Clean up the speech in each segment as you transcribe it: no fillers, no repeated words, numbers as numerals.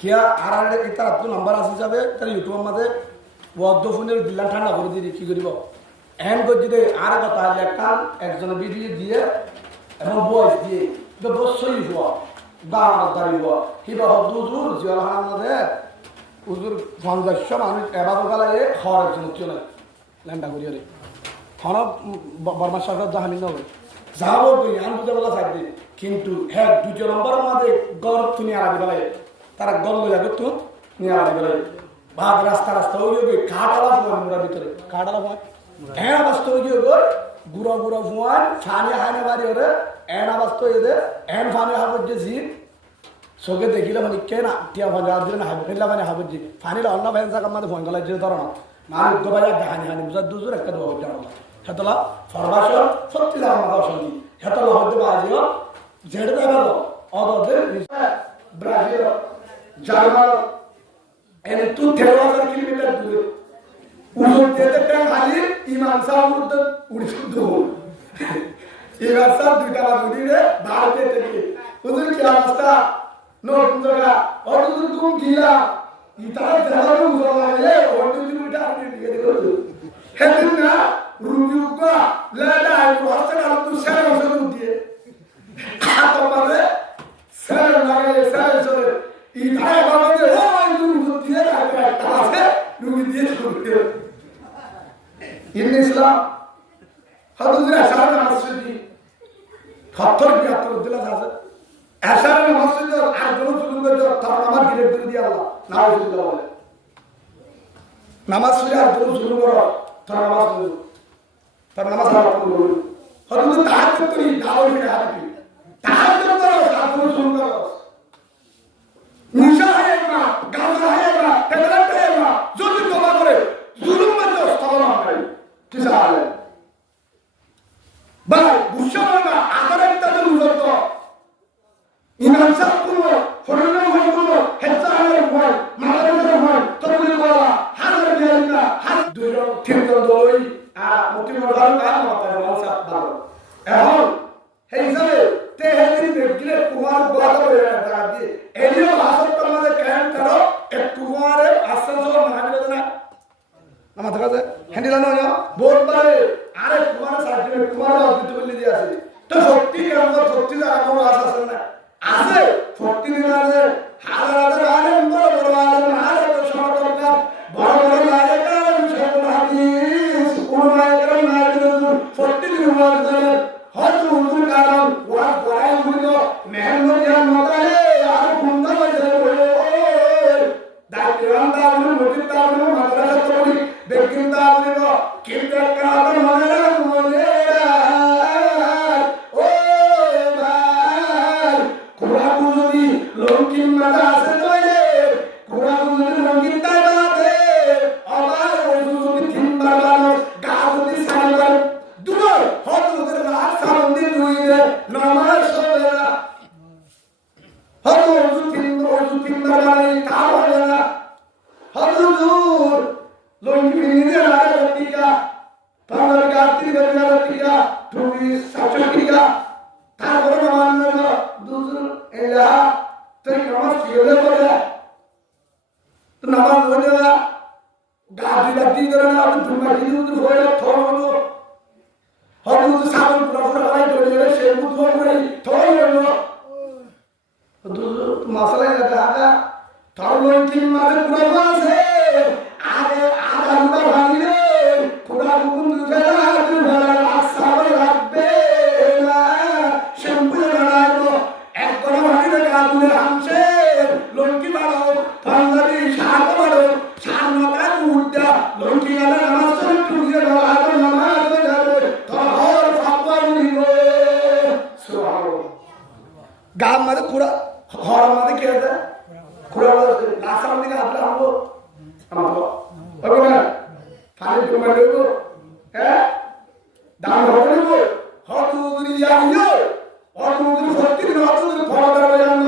কিয়া আর এটা তো নাম্বার আছে যাবে তার ইউটিউবের মাঝে বদ্ধ ফোনের দিলাম ঠান্ডা করে দিয়ে কি করিব এন করে যদি আর কথা একটা একজনের ভিডিও দিয়ে এবং বয়স দিয়ে বসই হওয়া গান দাঁড়িয়ে হওয়া কিবা হুজুর জিয়াল মধ্যে হুজুর পঞ্চাশশো মানুষ এবার গালায় খাওয়ার একজন চলে ল্যান্ডা করিয়ে রে খাওয়া বর্মা সরকার জাহানি নবে যাবো তুই আন বুঝে বলা থাকবে কিন্তু হ্যাঁ দুটো নম্বরের মাঝে গড় তুমি আড়াবি গেলে তারা গল্ল যাবে তো নিয়ে আড়াবি গেলে ভাত রাস্তা রাস্তা ওই যাবে কাটালা ফোয়ান মোড়ার ভিতরে কাটালা ফোয়ান হ্যাঁ বাস্ত ওই যাবে গুড়া গুড়া ফোয়ান ফানি হানে বাড়ি ওরে এনা বাস্ত এদের এন ফানি হাবর যে জিপ চোখে দেখিলে মানে কে না টিয়া ভাজা দিলে না হাবি ফেললে মানে হাবর জিপ ফানিলে অন্য ভাই জায়গা মাঝে ফোন গেলে যে ধরো না মানুষ দোবাইয়া হানি হানি বুঝার দুজোর একটা দোয়া জানো না হেতলা ফরমাশন সত্যি জানা মাথা অশান্তি হেতলা হতে বাজিও যেটা দেবেন অদদের ব্রাজিল জার্মান এনে 13,000 কিলোমিটার দূরে উড়তে ট্যাঙ্ক খালি ইমাম সাহেব উড়তে উড়তে ইমাম সাহেব দুইটা বাজুড়িরে ভারতে থেকে হুজুর কি অবস্থা নোট জায়গা অদূর তুমি গিলা ইতারা দেওয়ার উজলা লাগে অদূর কিলোমিটার আগে দিয়ে দিল হেদিন না রুবিউকা লেডা হসপিটাল তো সেরা ওষুধ দিয়ে খাতা মানে সেরা লাগে সেরা চলে ইতারা বাবাকে ওই রুবিউ দিয়ে রাখা আছে রুবিউ দিয়ে চলতে ইসলাম হাদুজে আশার মসজিদি খতর বিয়াতর দিলা আছে আশার মসজিদ আর কোন সুযোগ তার নামাজ ডিরেক্ট করে দিয়ে আল্লাহ নাউজুবিল্লাহ বলে নামাজ পড়ে আর কোন সুযোগ করো তার নামাজ পড়ো তার নামাজ পড়ো হাদুজে তাহাজ্জুদ করি দাও ফিরে হাঁটি তাহাজ্জুদ করো আর কোন সুযোগ করো নিশা হয় না গাজা হয় না তেলাট হয় না যদি তোবা করে জুলুম মত স্থল হয় কিসা আলে ভাই বুঝছনা আদারটা তো উজত ইমাম সাহেব কোন ফরনা হয় কোন হেসালে হয় মালারে হয় তবলি বলা হাজার বিয়ালিনা হাত দুই রং তিনজন দই আর মুতি মডাল কাজ মাথায় বলসা ভালো এখন এই হিসাবে তে হেদি দেখলে কুমার গোয়াদ হয়ে যায় দিয়ে এলিও ভাষাটা আমাদের কেন করো এক কুমারের আশ্রয় মহাবিলে না আমাদের কাছে হ্যান্ডেল নয় বলবারে আরে কুমার সার্টিফিকেট কুমার অস্তিত্ব বলে দিয়ে আছে তো সত্যি কেমন সত্যি আমার আশা আছে না আছে সত্যি দিন আছে হাজার হাজার আলেম বড় বড় আলেম হাজার সমাদরকার বড় বড় নায়কের মুশাহিদ হাদিস উলামায়ে কেরাম নায়কের সত্যি দিন আছে হযরত হুজুর কালাম ওয়া পড়াই হইলো মেহনত জান মতালে আর গুন্ডা হইছে বলে দাইরান্দা উনি মুজিবতা উনি মাদ্রাসা তরি বেকিন্দা উনি কিন্তু একটা আবার মনে মনে ও ভাই কোরআন যদি লঙ্কিন মাঝে আছে তইলে কোরআন যদি লঙ্কিন তাই বাদে আবার ওই যদি তিনবার বানো গা যদি সাইবার দুবার হযরতের রাত সামনে দুইলে নামাজ হবে না হযরত তিনবার বানাই তা হবে না হযরত লঙ্কিন নিয়ে আগে টিকা তার গাতি বেরিয়া টিকা তুমি সাচো টিকা তারপরে নামাজ না দুসর এলা তুই নামাজ কিলে বলে তো নামাজ হলে না গাদি গাতি করে না তুমি দিদি উদ্র হয়ে থরলো হলু সাবন পুরা ভাই ধরে সে মুখ করে থরলো দুসর মশলা লাগা থরলো তিন মারে পুরা আছে আরে আদালটা ভাঙিলে খোদা হুকুম দুজেলা দুজেলা আসাবে রাখবে না শ্যাম্পু লাগাবো এক করে ভাঙিলে গাদুলে হামছে লঙ্কি বাড়ো পাঞ্জাবি শাক বাড়ো শাক নটা উড়টা লঙ্কি গালে নামাজ পড়ে টুকিয়ে দাও আর নামাজ পড়ে যাবে তোর ফাতোয়া নিব সুবহানাল্লাহ গাম মানে খুড়া ঘর মানে কি আছে খুড়া লাসার দিকে আপনি আমবো আমবো ওকে ফাইল তোমার দেব হ্যাঁ দাম হবে না হযরত ইয়াহিয়া হযরত ফকির হযরত ফরাদার বয়ান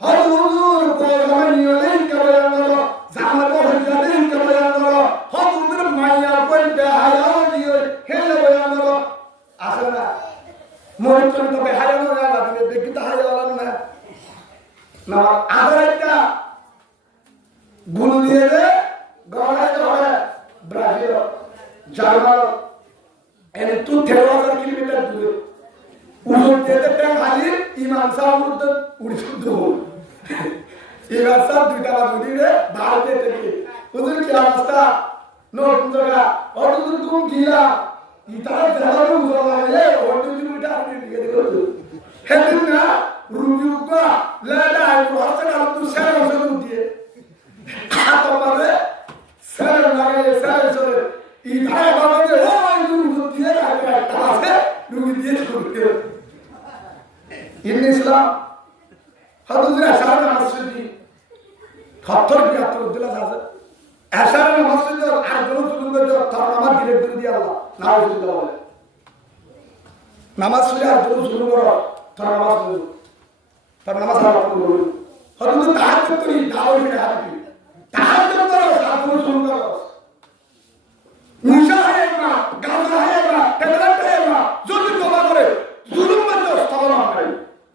হযরত কোরআনি ওলাই বয়ান জামাত হযরতের বয়ান হযরত মাইয়া কোন বেহায়া দিও হেলে বয়ান আসলে মরতন তো বেহায়া না লাগে দেখিতে হায়া না না আবার একটা গুলো দিয়ে দে গড়াই ধরে ব্রাজিল জার্মান এনে তো 13,000 কিলোমিটার দূরে উড়ে যেতে খালি ইমাম সাহেব উড়ে ইমাম সাহেব দুইটা উড়িয়ে ভারতে থেকে ওদের কি অবস্থা নতুন জায়গা অতদূর কোন গিলা ইতারা দেওয়ার উড়ে লাগে ওই দুইটা আপনি দিকে দেখো হেদিন না রুবিউকা লাদা হাসনা তো সারা শুরু দিয়ে খাতা মানে সারা লাগে সারা চলে ইতারা বাবাকে ওই রুবিউ দিয়ে রাখা আছে রুবিউ দিয়ে শুরু ইসলাম হাদুজরা সারা মসজিদ খত্তর বিয়াত্তর দিলা আছে আশার মসজিদ আর কোন সুযোগ তার নামাজ ডিরেক্ট দিয়ে আল্লাহ নাউজুবিল্লাহ বলে নামাজ পড়ে আর কোন সুযোগ তার নামাজ পড়ে তার নামাজ আল্লাহ কবুল হাদুজ তাহাজ্জুদ করি দাওয়াত করে হাদি তাহাজ্জুদ করো আর কোন সুযোগ করো নিশা হয় না গাজা হয় না তেলাট হয় না যদি তোবা করে জুলুম মত স্থগন হয়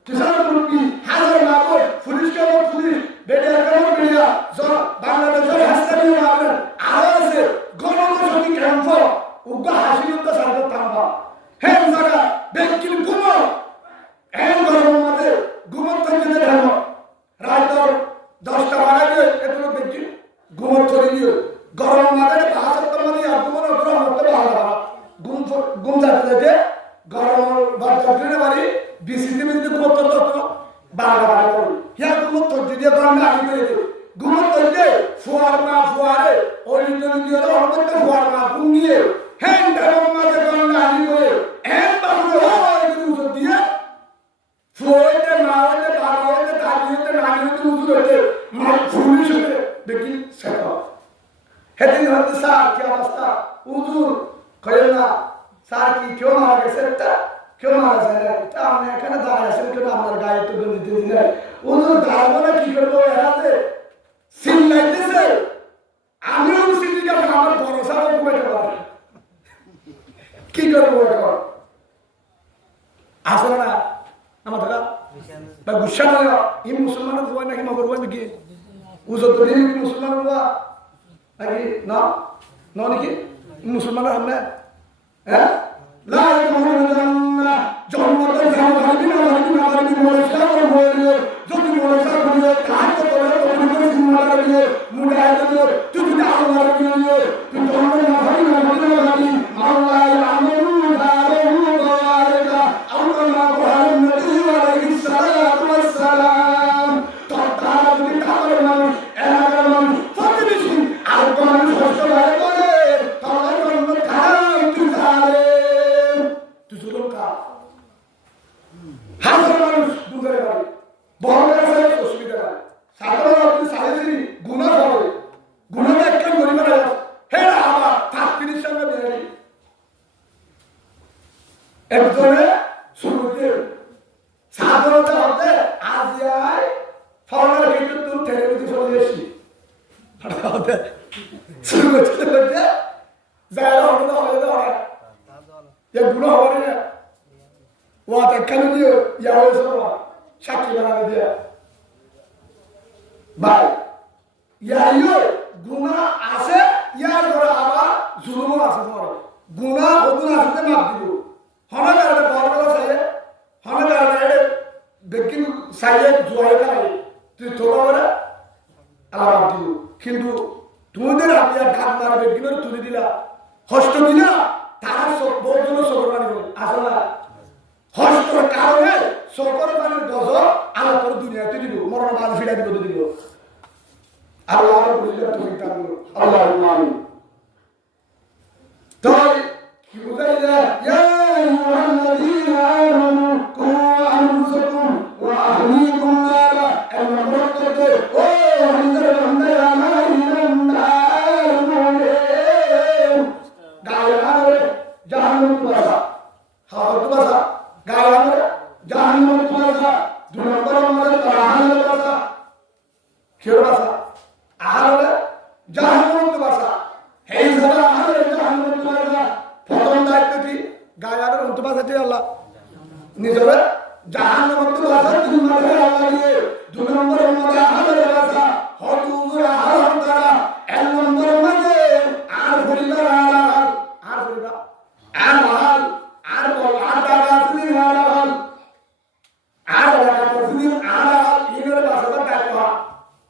কিসান মুরগি হাজার নাগর পুলিশ কে পুলিশ বেটা কেন বেরিয়া বাংলাদেশের হাসপাতালে আমাদের আওয়াজে গণমাধ্যমিক ক্যাম্প উগ্র হাসিউত সার্বত তাম্বা হেন জায়গা বেকিল গুমো হেন গরমের মধ্যে গুমত থেকে দেন রাত 10টা বাজে এত বেকিল গুমত চলে গিয়ে গরমের মধ্যে 75 মধ্যে আর গুমর গরম হতে পারে গুম যাতে গরম বাতাসে বাড়ি বিসিতে মধ্যে গুমত তো বাড়া ইয়া গুমত যদি গরম লাগি করে গুমত হইতে ফুয়ারে অলিন্দন দিয়ে হরমতে ফুয়ারমা গুঙ্গিয়ে হেন ডাবম মাঝে গরম লাগি করে হেন বাবু ওই গুমত দিয়ে ফুয়াইতে মাওয়াইতে বাবাইতে তাগিতে নাগিতে উজুর হইতে মাল ফুলিশ হইতে দেখি সেটা হেদিন হতে স্যার কি অবস্থা উজুর কইনা স্যার কি কেউ মারা গেছে কেউ মারা যায় না তা আমি এখানে দাঁড়ায় আছেন কেন আমার গায়ে তো গন্ধ দিতে দিলেন উজুর দাঁড়াবো না কি করবো এরাতে সিল লাইতেছে আমিও সিলটা আমার ভরসা কমাইতে পারি কি করবো এখন আসলে না আমার দাদা বা গুসা নয় ই মুসলমানের দোয়া নাকি নগর হওয়া নাকি উজর তো দিন মুসলমান হওয়া নাকি না ন নাকি মুসলমানের সামনে হ্যাঁ লাই মহরজান্না জন্মতে যাও ভাবি না ভাবি মরসা হইলো যদি মরসা হইলো কাজ করে করে জিম্মাদার দিয়ে মুড়ায় দিও তুই দাও মার দিও তুই জন্ম না ভাবি আল্লাহ আমরু দারু বারাকা আল্লাহ বহার নবী আলাইহিস সালাতু ওয়াস সালাম তার যদি তার মানুষ এলাকার মানুষ প্রতিবেশী আর কোন মানুষ কষ্ট হয় করে তাহলে জন্ম খাই তুই জানে তুই জুলুম খা হাজার মানুষ দুধের বাড়ি বহরের কাছে অসুবিধা নাই সাধারণ আপনি সাহেবেরই গুণা হবে গুণাটা একটা গরিবের হে আবার 30 সামনে বেরিয়ে একজনে শুরুতে সাধারণত হতে আজিয়ায় ফরমাল কিন্তু তুই টেলিভিশন চলে এসি হঠাৎ শুরু করতে যায় হলো হয়ে ये गुना हो रहा है वो तकन दियो या हो सो साक्षी बना दिया भाई या यो गुना आसे या गोरा आबा जुलुम आसे তোমার गुना होदुन आसे माफ दियो हना करे बरबला साये हना करे बेकिन साये जुआय करे তুই তোবা করে আলাপ দিও কিন্তু তোমাদের আপিয়া ঘাত মারা বেকিনের তুলি দিলা হস্ত দিলা তারা সব বহুজন সবর বাণী বলে আসলে হস্তর কারণে সবর বাণীর গজ আলো করে দুনিয়াতে দিব মরণ বাদ ফিরা দিব আল্লাহ বুঝলে তুমি তা বলো আল্লাহ আমিন তাই কি বুঝাইলা ইয়া আইয়ুহাল্লাযীনা আমানু কু আনফুসাকুম ওয়া আহলিকুম নারা আল্লাহ বলতে ও হিজরা বান্দা আমাইনান নার গায়ে জাহান্নাম তুবাসা হাওয়া তুবাসা গায়ে জাহান্নাম তুবাসা দুই নম্বর আমাদের জাহান্নাম তুবাসা কেউ বাসা আহারে জাহান্নাম তুবাসা এই জায়গা আহারে জাহান্নাম তুবাসা প্রথম দায়িত্ব কি গায়ে তুবাসাটি আল্লাহ নিজরে জাহান্নাম তুবাসা দুই নম্বরে আল্লাহ দিয়ে দুই নম্বরে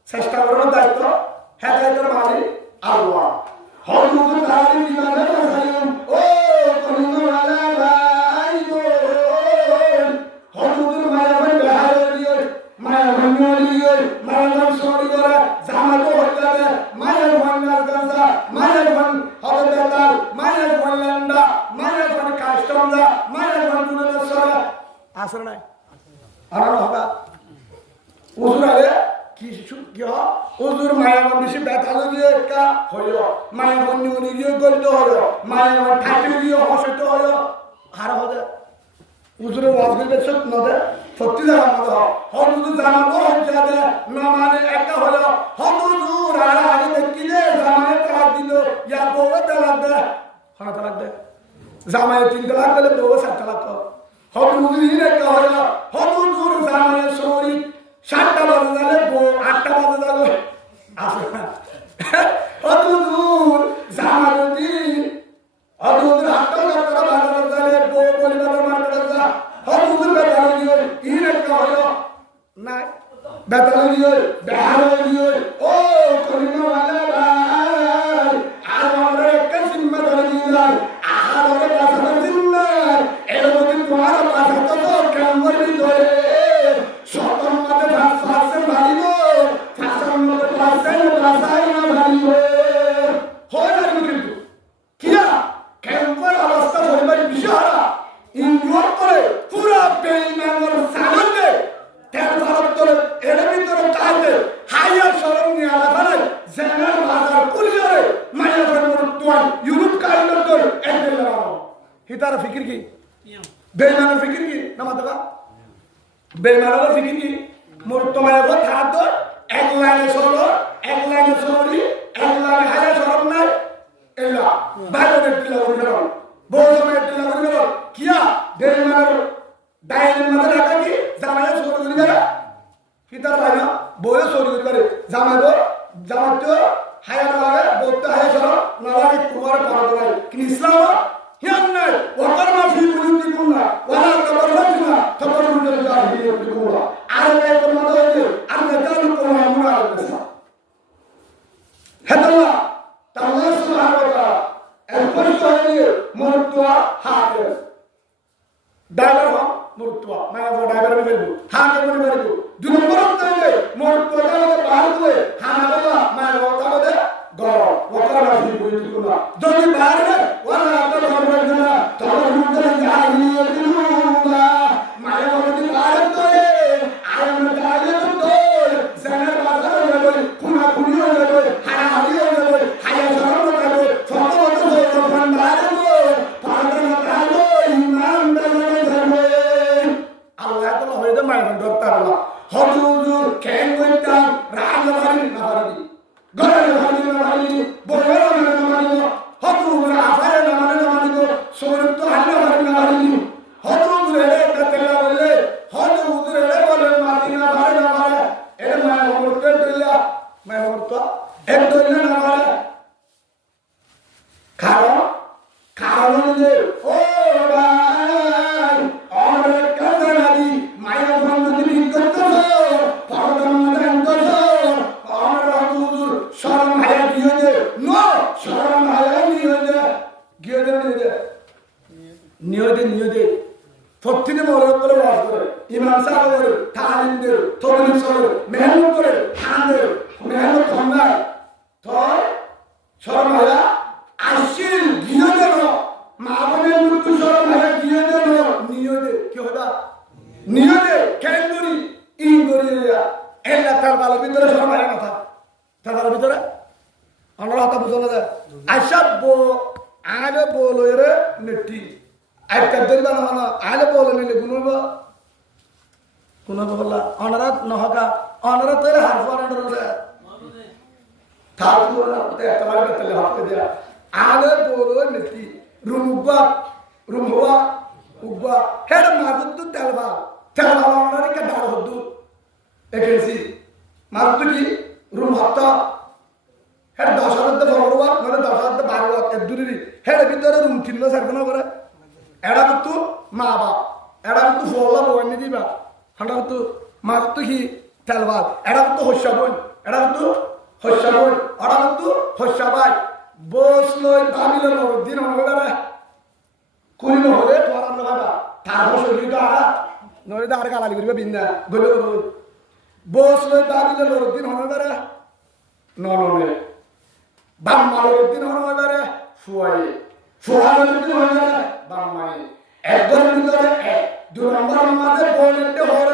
চেষ্টা করার দায়িত্ব হেদায়েতের মালিক আল্লাহ। হযরত তাআলা বিমানে বাসায়ুন ও কলিমা ওয়ালা ভাইবোন, হযরত মায়া ভাই বেহারে দিও, মায়া ভাই দিও, মায়া ভাই সরি করে জামাতো হইতাবে, মায়া ভাই নাজা, মায়া ভাই হবে বেতাল, মায়া ভাই লেন্ডা, মায়া ভাই কাস্টমদা, মায়া ভাই দুনিয়া সরা আসর নাই আর হবে উজুরালে কি ওজুর মায়া বেশি ব্যথা দিয়ে একটা হইল, মায়া বন্যি উনি গিয়ে গলিত হইল, মায়া ঠাকুর গিয়ে হসিত হইল, আর হবে উজুরের ওয়াজ করবে সত্য নদে সত্যি জানার মতো হদুজুর জানাবো হচ্ছে না মানে একটা হলো হদুজুর আর আগে দেখিলে জামাই তালাক দিল, ইয়া বউয়ে তালাক দে, হনা তালাক দে, জামাই 3 তালাক দিলে বউয়ে 7 তালাক তো হদুজুর একটা হলো হদুজুর জামাই সরি 7টা বাজে যাবে বউ 8টা বাজে যাবে আসে না হদুজুর জামাই দিন হদুজুর 8টা বাজে যাবে বউ পরিবার মার্কেটে যা হদুজুর বেতালি দিয়ে ইন একটা হলো না বেতালি দিয়ে বেহারে দিয়ে ও কলিমা ওয়ালা ভাই আর আমরা একটা জিম্মাদারি দিলাম আর আমরা বাসার জিম্মাদার এর মধ্যে তোমার বাসা তো কামড় দিলে সতম মতে ফাসে ভালিব ফাসম মতে ফাসে বাসাই না ভালিব হয় না কিন্তু কিয়া কামড় অবস্থা পরিবার বিষয় ইনভলভ করে পুরা বেঈমানের সামনে তেল ভারত করে এর ভিতরে চাইতে হাইয়ার শরম নিয়ে আলাদা জেনার বাজার কুলিয়ারে মায়া ধর্মের তোয়ান ইউরোপ কাইন্ডর তোর একদিন লাগানো হিতার ফিকির কি বেঈমানের ফিকির কি নামা দাদা বেঈমানের ফিকির কি মোর তোমার ঘর খারাপ তো এক লাইনে সরলো এক লাইনে সরি এক লাইনে হাইয়ার শরম নাই এলা বাইরের কিলা করে গেল বহু সময় কিলা করে গেল কিয়া বেঈমানের ডাইনের মধ্যে রাখা কি জামাইয়া সরি করে গেল হিতার বাইনা বউয়ে সরি করে পারে জামাতো হায়ার লাগে বউতে হায়ার সরম না লাগে তোমার পড়াতে লাগে কিন্তু ইসলাম হিয়ান নাই ওয়াকার মাফি বুলুতিকুনা ওয়ালা তাবাররাজনা তাবাররুল জাহিলিয়াতিকুনা আর এই তোমাদের হইছে আর নেতাল কোন আমরা আছে হেদাল্লাহ তাআলা সুবহানাহু ওয়া তাআলা এরপর সহিয়ে মুরতুয়া হাতে ড্রাইভার হম মুরতুয়া মানে ড্রাইভার আমি বলবো হাতে বলে বলবো 2 নম্বর হচ্ছে মুরতুয়া বাহার করে হানালা মানে ওটাতে গর ওয়াকার মাফি বুলুতিকুনা যদি বাইরে ওয়ালা তাবাররাজনা তাবাররুল জাহিলিয়াতিকুনা মানে ওটাতে বাইরে তো আয়ন দাইলে তো জানার বাজার হলো খুনা খুনি হলো হারাহারি হলো হায়া শরম হলো ফটো হলো ফান্ডারে হলো ফান্ডারে হলো ইমান দালে ধর্মে আল্লাহ তাআলা হইতে মাইন ডক্টর আল্লাহ হযুর কেন কইতাম রাজবাড়ি না বাড়ি গরে বাড়ি না বাড়ি বড় না বাড়ি হযুর আফারে না বাড়ি সৌরভ তো হাল্লা বাড়ি না বাড়ি হযুর এলে কাতলা বলে হযুর এলে বলে মাদিনা বাড়ি না বাড়ি এর মায় হরতে দিলা মায় হরত এক দইলে না বাড়ি কারণ যে ও ভাই অনেক কাজে লাগি মায়া বন্ধু করতে পরদম মত আমরা হযুর শরম হায়া দিয়ে দে নো শরম হায়া দিয়ে দে নিয়দে প্রত্যেকদিন মনে করে ওয়াজ করে ইমাম সাহেব করে তালিম দে তবলিগ করে মেহনত করে খানে মেহনত খন্না তো শরম হায়া আসিল গিয়ে দেন মা বোনের মৃত্যু শরম হায়া গিয়ে দেন নিয়দে কি হদা নিয়দে কেন করি ইন করি এলা তার ভালো ভিতরে শরম হায়া কথা তার ভালো ভিতরে আমরা কথা বুঝো না আশা আগে বলো এরে নেটি আজকে দরিবা না আলে বলো নিলে কোনো বলা অনারাত নহকা অনারাত তৈরি হার ফোয়ার থাক একটা লাগে তাহলে হাতে দেয়া আলে বলো নেটি রুম হওয়া উগবা হেড মাদুদ তো তেলবা অনারে কে দাঁড় হদ্দু একেছি মাদুদ কি রুম হত্তা হেড 10,000 ফলোয়ার মানে 10,000 12 এক দূরেরই হেড ভিতরে রুম কিনলো সারকনা করে এরা কিন্তু মা বাপ এরা কিন্তু ফল্লা বগানি দিবা হাঁটা কিন্তু মা তো কি তেলবার এরা কিন্তু হস্যা বই এটা কিন্তু হস্যা বই ওটা কিন্তু হস্যা বাই বস লই ভাবিল দিন অনুভবে করিল হলে তোমার আমরা ভাবা তারপর শরীর আরা নইলে আর গালালি করিবে বিন্দা গলে করব বস লই ভাবিল দিন অনুভবে নননে বাম মালের দিন অনুভবে শুয়াই শুয়ালের দিন অনুভবে বাম মাই একজনের ভিতরে এক দুই নম্বর মাঝে বলেতে হরে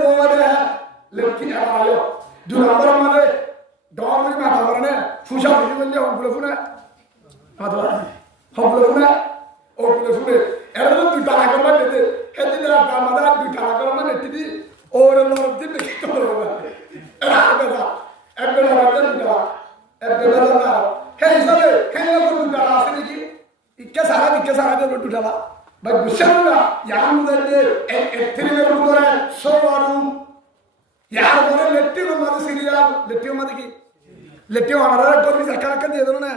বলে লেখি আয়ো দুই নম্বর মাঝে ডর মাথা করে ফুসা ফুসি বললে হগুলো ফুনে মাথা হগুলো ফুনে ওগুলো ফুনে এরকম দুই টাকা করবা দিতে হেদিন দামাদা দুই টাকা করবা নেটি দি ওর লড় দিতে কি করবে একবার হে হিসাবে হে দুই টাকা আছে নাকি ইকে সারা দেবে দুই টাকা ভাই বুঝছেন না ইয়ার মধ্যে একত্রিশের মধ্যে সোয়ারুম ইয়ার পরে লেট্টির মধ্যে সিরিয়াল লেট্টির মধ্যে কি লেট্টি আমরা কর্মী একা দিয়ে দেবো না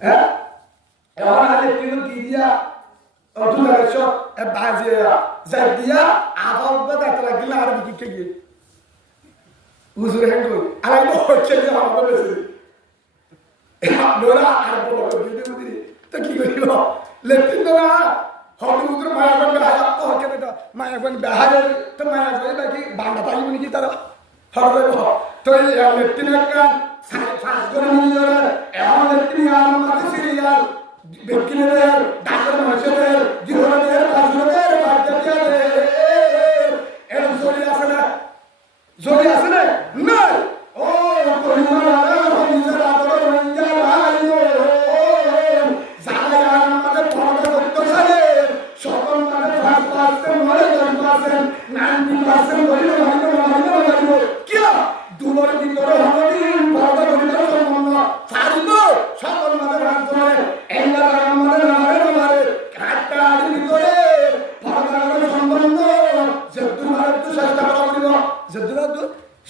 হ্যাঁ এবার লেট্টির দিয়ে দিয়া অর্থ লাগছো বাজে যাই দিয়া আবার বাদা লাগিলে আর কি কে গিয়ে হুজুর হ্যাঁ কই আলাই হচ্ছে যে আমরা বেশি নোরা আর বলো দিদি তো কি করিল লেট্টিন না হবি উদ্র মায়াবন বেহায়া তো হকে বেটা মায়াবন বেহায়া তো মায়াবন বাকি বাংলা তাই বলি কি তারা হবে তো এই লেট্টিন একটা ফাঁস করে নিয়ে এমন লেট্টিন আমার সিরিয়াল বেকিলের ডাক্তার মানুষের জীবনের কাজের বাচ্চাদের এর জড়ি আছে না না ও করিমা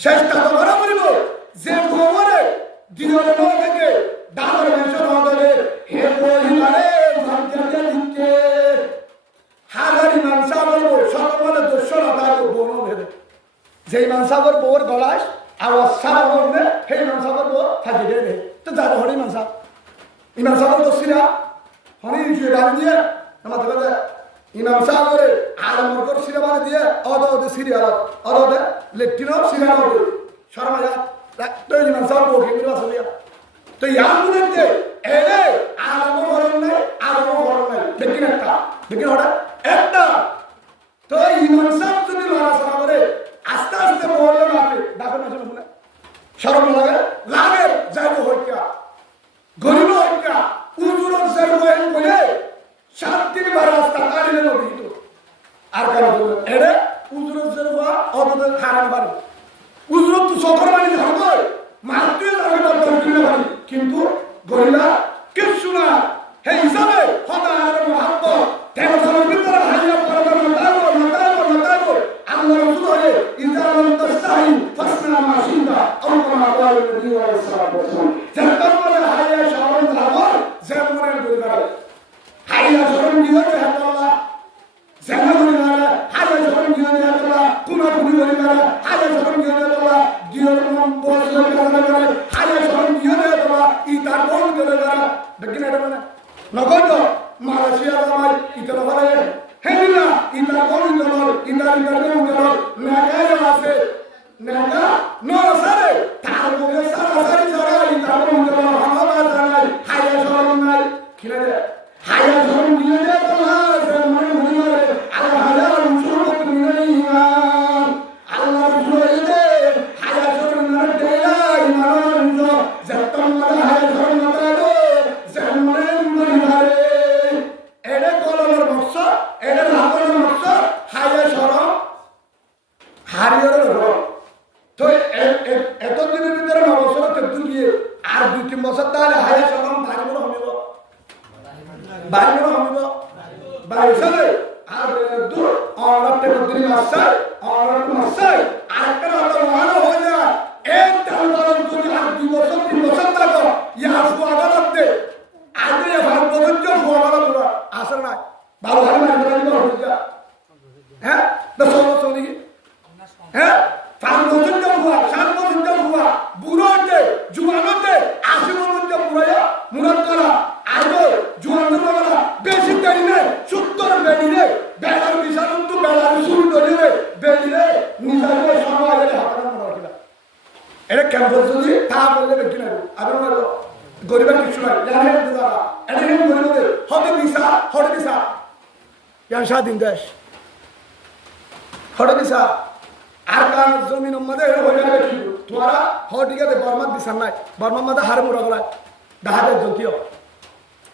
চেষ্টা করা করিব যে ভগবানে দিনের থেকে ডাবর মেনশন হবে হে বহিমারে ভাগ্যে দিকে হাজারি মানসা বলবো সকলে দোষরা তার বোন ভেবে যেই মানসাবর বোর গলায় আওয়াজ সারা বলবে সেই মানসাবর বো থাকি দে তো যাবো হরি মানসা ইমাম সাবর দোষিরা হরি যে ডাল দিয়ে আমার দেবে ইমাম সাবরে আলম কর সিরা বানে দিয়ে অদ সিরিয়াল অদ লেটিনো সিরিয়াল শর্মা যা তো ইমাম সাবর বো কি মিলা সলিয়া তো ইয়ার মধ্যে এরে আলম করন নাই দেখি হড়া একটা তো ইমাম সাবর যদি লড়া সরা করে আস্তে আস্তে বললো না ডাকো না শুনে শরম লাগে যাইবো হইকা গরিব হইকা উজুর যাইবো বলে 7 দিন বার রাস্তা কাটিলে নবী তো আর কেন বলবো এরে উজুর যাইবো অবদ হারান বার উজুর তো সফর মানে ধরবো মারতে যাবে না দরকার নাই কিন্তু গরিলা কিছু না হে হিসাবে খোদা আর মুহাব্বত দেবতার ভিতরে হাইয়া পড়া নতাবো আল্লাহ রাসূল হয়ে ইজালাম তাস্তাহি ফাসনা মা শিন্দা আল্লাহ তাআলা নবী আলাইহিস সালাতু ওয়াসালাম জান্নাতুল হাইয়া শরণ যাবর জামনের পরিবার হাইয়া শরণ দিও হে আল্লাহ জান্নাতুল হাইয়া শরণ দিও হে আল্লাহ কুনা কুনি পরিবার হাইয়া শরণ দিও হে আল্লাহ দিওর নাম বসলে করে হাইয়া শরণ দিও হে আল্লাহ ইতার বল করে দেখি না মানে নগদ মালয়েশিয়া জামাই ইতার বলে হেনা ইতার বল দলর ইতার দলর নাগায় আছে নাগা নো সারে তার মুখে সারাসারি সারা ইতার বল দলর হাওয়া জানাই হাইয়া শরণ নাই কিনা দে হাইয়া শরণ দিয়ে দে আল্লাহ জামাই মনে আল্লাহ হাজার মুসলমান মিলে ইমান আল্লাহ রসুল দে হাইয়া শরণ না দে ইমান জাতম হাইয়া শরণ না দে জামাই মনে এডে কলমের মকস এডে লাভের মকস হাইয়া শরণ হারিয়র রো তো এত দিনের ভিতরে নবসর তেতুল গিয়ে আর 2-3 বছর তাহলে হাইয়া শরণ বাড়িব বাইসালে আর দূর অরতে দিন মাসাই আরেকটা হলো ভালো হয়ে যায় এক তালবারন যদি আর 2 বছর 3 বছর থাকো ইয়া ফুয়াগাতে আগে ভালো পর্যন্ত ফুয়াগালা পুরো আসল না ভালো মানে হয়ে যায় হ্যাঁ 10 বছর দিকে হ্যাঁ 5 বছর এটা ক্যাম্পাস যদি তা বললে ব্যক্তি না আর গরিবের কিছু নাই জানেন দাদা এটা কিন্তু গরিবদের হতে দিশা ইয়ান স্বাধীন দেশ হতে দিশা আর কারণ জমিন মধ্যে এটা হয়ে যাবে কি তোরা হটিকে বর্মার দিশা নাই বর্মার মধ্যে হারে মোড়া গলায় ডাহাতের জন্তিও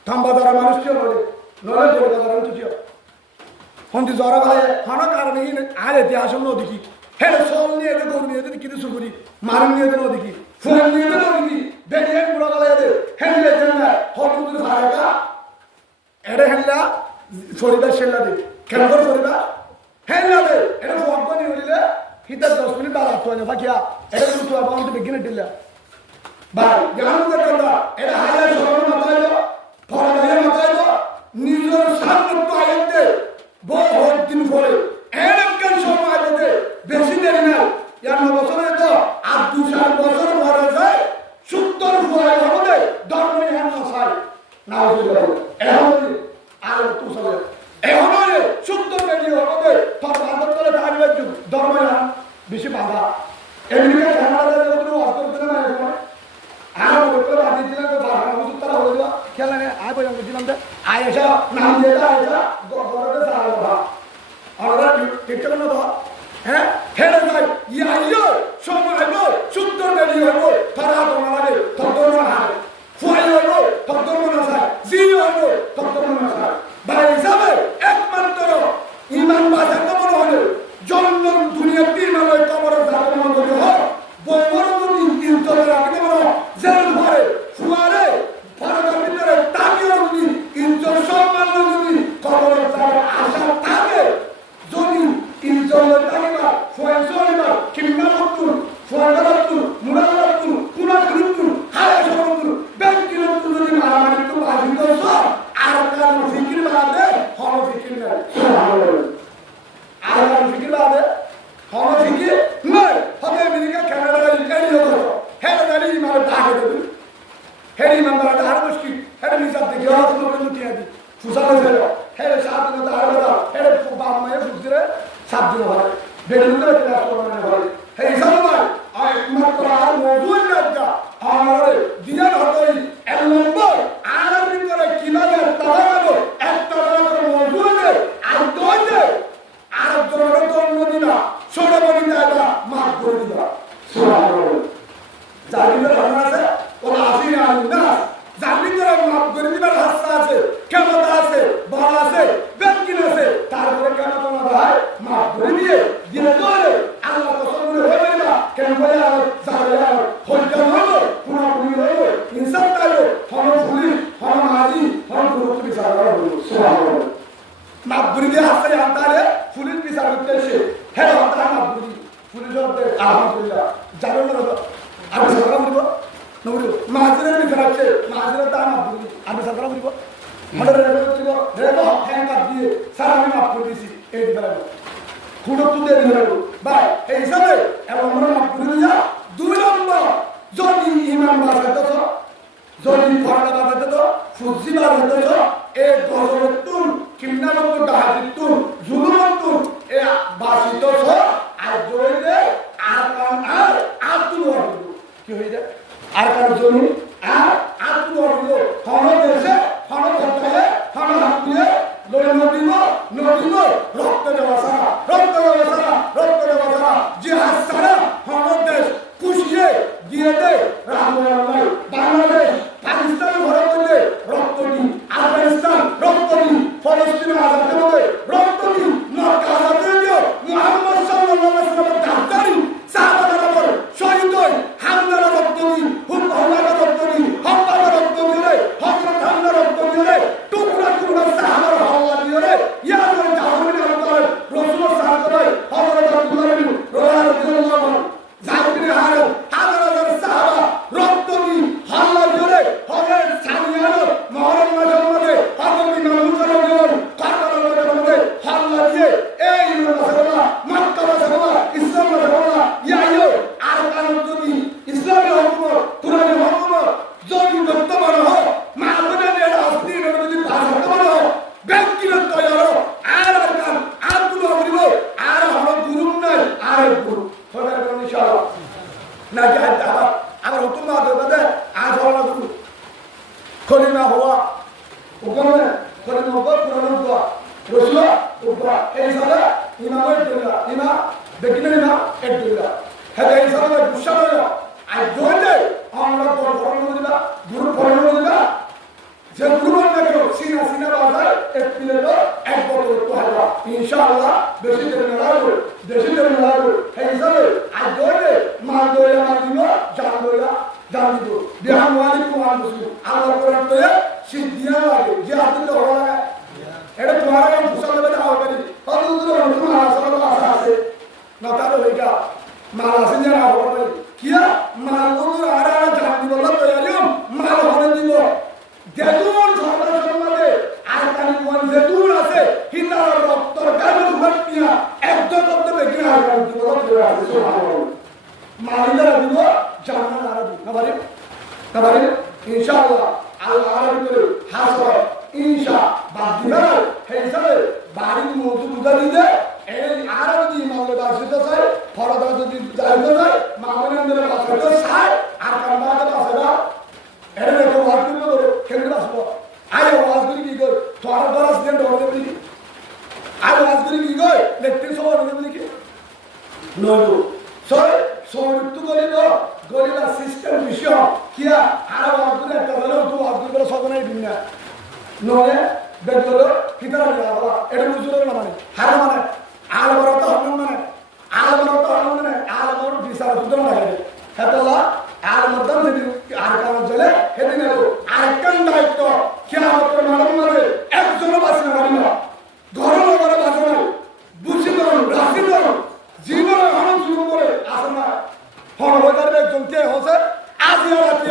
থাম্বা দ্বারা মানুষ কেউ নলে নলে বড় দ্বারা তুইও হন্তি জ্বর গলায় হন কারণে আর ইতিহাস নদী হেলে সোল নিয়ে এদের গরু নিয়ে এদের কিছু সুগুরি মারুন নিয়ে এদের নদী ফুল নিয়ে এদের নদী বেরিয়ে বুড়া গলায় এদের হেলে জেনা হটুদের ভাড়াটা এটা হেলা শরীরের সেলা দে কেন করে শরীরা হেলা দে এটা ফোন নিয়ে হইলে হিতা 10 মিনিট বাড়া তো না ফাকিয়া এটা কিন্তু তো আমাদের বিজ্ঞানে দিলা ভাই জানো না এটা হাজার সরল মাথায় দাও ফরাদের মাথায় দাও নিজের সামনে তো আইতে বহুত দিন পরে এরকম সময় দিতে বেশি দেরি না ইয়ার বছরে তো আর 2-4 বছর পরে যায় 70 ফুয়ায় হবে ধর্ম ইয়ার নসাই না হইলো এখন আর তো সবে এখন 70 বেরি হবে তোর বান্ধব তলে দাঁড়িয়ে ধর্ম ইয়ার বেশি বাধা আমেরিকা কানাডা যদি ওয়াজ করতে না এখন আর ওপরে আদি দিলাম তো বাবা মুজ তারা হলো খেলা নে আই বই দিলাম দে আয়েশা নাম দিয়ে আয়েশা গররে সারা আমরা ঠিক করে না তো হ্যাঁ হেরে যাই ইয়া সময় হইব শুদ্ধ বেরি হইব তারা কোন লাগে তদ্দর না হয় ফুয়াই হইব তদ্দর না হয় জি হইব তদ্দর না হয় ভাই হিসাবে একমাত্র ঈমান বাঁচা কবর হলো জন্ম দুনিয়া বিমানে কবর যাবে মন করে হয় বড় যদি ইনতরে রাখতে পারো জেল ভরে ফুয়ারে ফরকার ভিতরে তাকিয়ে যদি ইনজর সম্মান যদি কবর যাবে আশা থাকে যদি ইনজর তাকিবা ফুয়াই সরিবা কিংবা লতুন ফুয়াই লতুন মুরাদ লতুন কুনা লতুন হায় লতুন ব্যাংকি লতুন যদি মারামারি তো বাজি তো সব আর কারণ ফিকির বাদে হলো ফিকির না আর কারণ ফিকির বাদে হলো ফিকির নয় হবে আমেরিকা কানাডা ইটালি হলো হেলে দাঁড়ি মানে ভাগে দেবে হেরি মেম্বার আর মুশকিল হেরে নিসাব দেখি আর কোনো কোনো টিয়া দি ফুসাল হয়ে হেরে সাত দিন আর বড় হেরে বাপ মায়ের ফুসরে সাত দিন হয় বেলুলে ক্লাস করতে হয় হে ইসামার আই মাত্র আর মজুর না আর দিয়ার হতই এক নম্বর আর ভিতরে কিভাবে তালাবো একটা করে মজুর দে আর দইতে আর জোরে জন্ম দিনা ছোট বড় দাদা মাফ করে দিবা সুবহানাল্লাহ জালিমের ধারণা আছে ওরা আসিনা আল্লাহ জালিমের মাফ করে দিবার রাস্তা আছে ক্ষমতা আছে বল আছে বেকিন আছে তারপরে কেন তোমরা ভাই মাফ করে দিয়ে দিলে ধরে আল্লাহ কসম করে হয়ে না কেন বলে আর জালিয়া হত্যা হলো পুরোপুরি হলো ইনসাফ হলো হলো ফুলি হলো মাজি হলো গুরুত্ব বিচার হলো সুবহানাল্লাহ মাফ করে দিয়ে আসছে আন্তারে ফুলির বিচার করতেছে হ্যাঁ আন্তারে মাফ করে ফুলি জবাব আলহামদুলিল্লাহ জানো না আমি সরকার বলবো নবুরি মাহাজিরের বিচার আছে মাহাজিরের দাম মাফ করে আমি সরকার বলবো আমাদের রেগো হ্যাঁ কাট দিয়ে স্যার আমি মাফ করে দিয়েছি এই দিতে লাগবে খুঁড়ো তুলে দিতে লাগবে ভাই এই হিসাবে এবং আমরা মাফ করে দিয়া 2 নম্বর যদি ইমান বাঁচাতে তো যদি ফরলা বাঁচাতে তো ফুজি বাঁচাতে তো এই গজরতুন কিন্নামতুন ডাহাতিতুন জুলুমতুন এ বাসিত তো আর জয়তে আর কারণ আর তুলো কি হয়ে যায় আর কারণ জমি আর তুলো হলো দেশে হলো করতে হলো হাতিয়ে লই নদীব রক্ত দেওয়া সারা জিহাদ সারা হলো দেশ কুশিয়ে দিয়ে দে রাহুল্লাহ বাংলাদেশ পাকিস্তান ঘরে বললে রক্ত দিন আফগানিস্তান রক্ত দিন ফলস্তিন আজাদ হবে রক্ত দিন মক্কা আজাদ দিও মুহাম্মদ সাল্লাল্লাহু আলাইহি ওয়াসাল্লাম দাঁড়ি সাহাবারা বল শহীদ হই হামদারা রক্ত দিন হুমায়ুন রক্ত না কি আবার হুকুম না দেবে আজ হওয়া গুরু খলিমা হওয়া ওখানে খলিমা হওয়া পুরানো হওয়া রসুল উপরা এই হিসাবে ইমামের দলিলা ইমাম দেখিলেন ইমাম এক দলিলা হ্যাঁ এই হিসাবে গুসা হয়ে আজ জয়তে আমরা তো ফলন দিলা গুরু ফলন দিলা যে গুরু না কেন সিনা সিনা বাজায় এক প্লেট এক বোতল তো হবে ইনশাআল্লাহ বেশি দেরি না লাগবে বেশি দেরি না লাগবে এই হিসাবে আজ জয়তে মাল দইলা মাল দিব জান দইলা জান দিব বিহান ওয়ালিকুম আলাইকুম আল্লাহ কোরআন তো সিদ্ধিয়া লাগে যে আপনি তো হওয়া লাগে এটা তোমার কাছে ফুসল দেবে না হবে না কত দূর নতুন আসলে আশা আছে না তাহলে ওইটা মাল আসেন যে না হবে কিয়া মাল দূর আর আর জান দিব না তো এলিয়ম মাল হলে দিব যেদুন সরকার সম্বন্ধে আর কানি কোন যেদুন আছে হিতার রক্তর গাজর ভর্তিয়া একদম শব্দ বেশি আর দিব না আছে সুবহানাল্লাহ মালিদার দিব জান্নাত আর দিব না পারে ইনশাআল্লাহ আল্লাহ আর ভিতরে হাসর ইনশা বাদিবার হে হিসাবে বাড়ির মধ্যে বুঝা দিতে এই আর যদি মামলা দাসিতে চাই ফরদা যদি যাইতে চাই মামলাদের বাসাতে চাই আর কান্দাতে বাসাটা এর তো ওয়াজ করতে ধরে কেন্দ্র আসবো আয় ওয়াজ করি কি কর তোর দরাস দেন ধরে বলি আয় ওয়াজ করি কি কর লেকচার সব ধরে বলি কি নয় সরি সরিত গরিব সিস্টেম বিষয় কিয়া আর ওয়াজ করে একটা হলো তো ওয়াজ করে সব নাই দিন না নয় দেখলো কিতারা দিলা এটা বুঝলো না মানে হার মানে আল বরতা হল মানে আল বরতা হল মানে আল বর বিচার সুতরাং লাগে হেতলা আল মদন যদি আর কারণ চলে হেদিন আরেকটান দায়িত্ব কিয়ামতের মানব মানে একজন বাসনা রাখি না ঘর ঘরে বাসনা বুঝি করুন রাশি করুন জীবন হরণ শুরু করে আসে না হরবাজার একজন কে হচ্ছে আজিয়া রাতি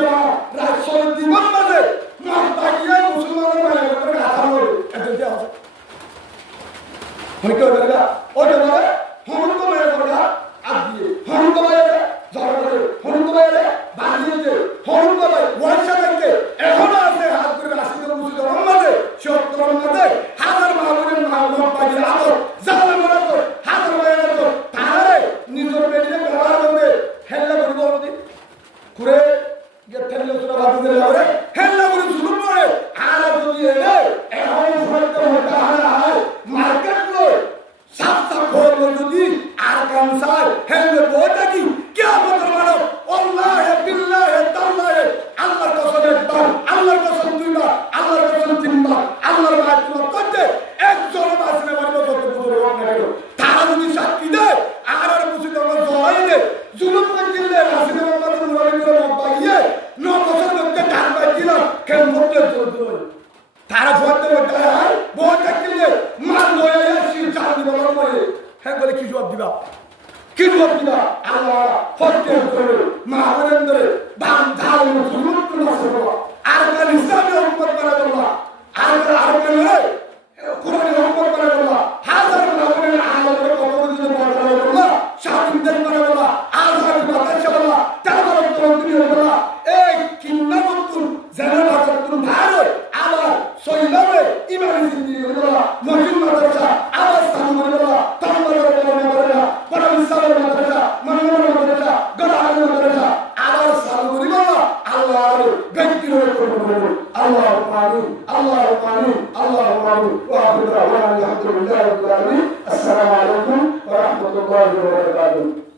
রাষ্ট্র জীবন মাঝে মাতাকিয়া মুসলমানের মানে করে আধার করে একজন কে হচ্ছে হইতে পারে ওটা বলে হরণ তো মানে করে আগ দিয়ে হরণ তো বাইরে ঝড় করে হরণ তো বাইরে বাঁধিয়েছে হরণ তো বাইরে ওয়াইসা থেকে এখনো আছে হাত করে আসি করে মুসলমান মাঝে সত্তর মাঝে হাজার মাহবুবের মাহবুব পাখি আদর জালে মনে কর হাজার বাইরে তো তারে নিজের বেডিয়ে ব্যবহার করবে হেল্লা করব নদী করে গেটেলে সুরা বাদ দিলে হবে হেল্লা করে জুলুম করে আর যদি এলে এখন হয়তো হতা হায় মার্কেট লয় সাত সাত হলো যদি আর কানসার হেল্লে বইটা কি কিয়ামতের মানব আল্লাহ বিল্লাহ তাআলা আল্লাহর কসম একবার আল্লাহর কসম দুইবার আল্লাহর কসম তিনবার আল্লাহর মাহাত্ম্য করতে একজন বাসনে মারবে যত বুঝুর হোক না কেন তারা যদি সাক্ষী দেয় আর বুঝিতে আমরা জড়াই দে জুলুম করলে রাসিদে মোহাম্মদ মুরালি করে মক্কা গিয়ে 9 বছর মধ্যে ঢাল বাইছিল কেন মধ্যে জোর দিল তারা ফতে মধ্যে হয় বহুত দেখলে মার লয়ে আসি জান দিব বলে হ্যাঁ বলে কি জবাব দিবা কি জবাব দিবা আল্লাহ ফতে করে মহাবীরের বাম ঢাল জুলুম করে আসলো আর কাল ইসলামী হুকুমত করা বলবা আর কাল কোরআন হুকুমত করা বলবা হাজার মহাবীরের আলমের কবর দিতে বলবা শাহিনদের করে বলবা আযহার বাতাসে বলবা তারপর তরঙ্গিনী বলবা এই কিন্না নতুন জানা নতুন ভালো আবার সহিলাবে ইমাম জিন্দি বলবা মহিম মাদ্রাসা আবার সামনে বলবা তাম্বার বলবা পরম ইসলামের মাদ্রাসা মনোমর মাদ্রাসা গড়াহাল মাদ্রাসা আবার সামনে বলবা আল্লাহর ব্যক্তি হয়ে করবে আল্লাহু আমিন আল্লাহু আমিন আল্লাহু আমিন ওয়া আলহামদুলিল্লাহি রাব্বিল আলামিন আসসালামু আলাইকুম ওয়া রাহমাতুল্লাহি ওয়া বারাকাতুহু